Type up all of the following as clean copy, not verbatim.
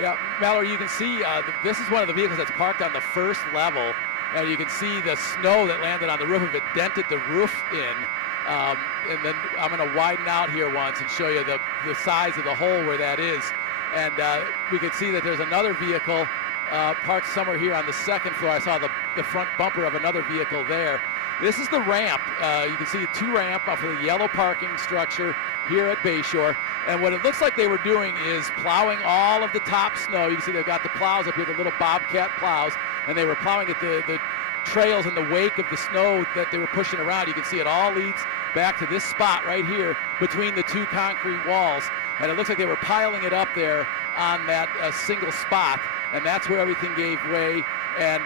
Yeah, Mallory, you can see this is one of the vehicles that's parked on the first level. And you can see the snow that landed on the roof of it dented the roof in. And then I'm going to widen out here once and show you the size of the hole where that is. And we can see that there's another vehicle parked somewhere here on the second floor. I saw the front bumper of another vehicle there. This is the ramp. You can see a two ramp off of the yellow parking structure here at Bayshore. And what it looks like they were doing is plowing all of the top snow. You can see they've got the plows up here, the little Bobcat plows, and they were plowing at the trails in the wake of the snow that they were pushing around. You can see it all leads back to this spot right here between the two concrete walls. And it looks like they were piling it up there on that single spot. And that's where everything gave way and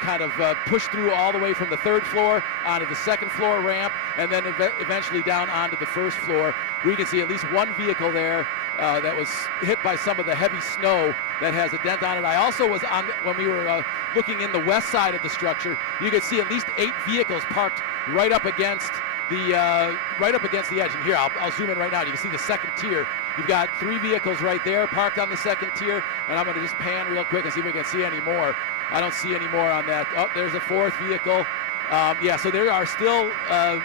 kind of pushed through all the way from the third floor onto the second floor ramp and then eventually down onto the first floor. We can see at least one vehicle there that was hit by some of the heavy snow that has a dent on it. I also was on, when we were looking in the west side of the structure, you could see at least 8 vehicles parked right up against the edge. And here, I'll zoom in right now. You can see the second tier. You've got 3 vehicles right there parked on the second tier, and I'm going to just pan real quick and see if we can see any more. I don't see any more on that. Oh, there's a 4th vehicle. Yeah, so there are still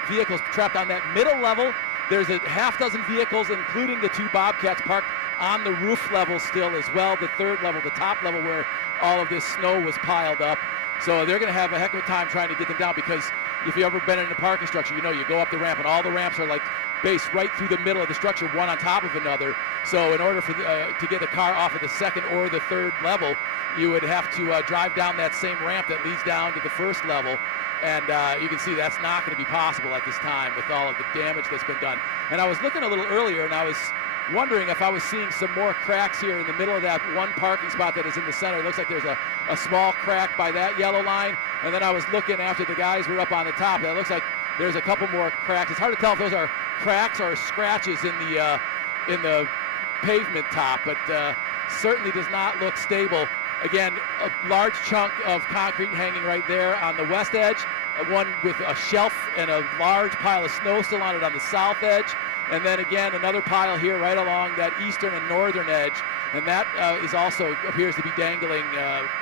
vehicles trapped on that middle level. There's a half dozen vehicles, including the 2 Bobcats, parked on the roof level still as well, the third level, the top level where all of this snow was piled up. So they're going to have a heck of a time trying to get them down, because if you've ever been in a parking structure, you know you go up the ramp and all the ramps are like based right through the middle of the structure, one on top of another. So in order for to get the car off of the second or the third level, you would have to drive down that same ramp that leads down to the first level. And you can see that's not going to be possible at this time with all of the damage that's been done. And I was looking a little earlier, and I was wondering if I was seeing some more cracks here in the middle of that one parking spot that is in the center. It looks like there's a small crack by that yellow line. And then I was looking after the guys were up on the top. That looks like there's a couple more cracks. It's hard to tell if those are cracks or scratches in the pavement top, but certainly does not look stable. Again, a large chunk of concrete hanging right there on the west edge, one with a shelf and a large pile of snow still on it on the south edge, and then again another pile here right along that eastern and northern edge, and that is also appears to be dangling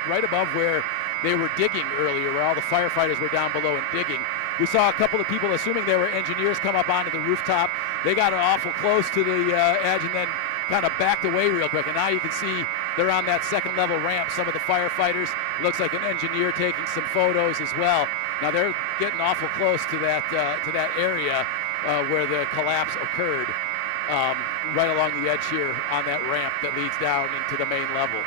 right above where they were digging earlier, where all the firefighters were down below and digging. We saw a couple of people, assuming they were engineers, come up onto the rooftop. They got awful close to the edge and then kind of backed away real quick. And now you can see they're on that second level ramp. Some of the firefighters, looks like an engineer taking some photos as well. Now they're getting awful close to that area where the collapse occurred, right along the edge here on that ramp that leads down into the main level.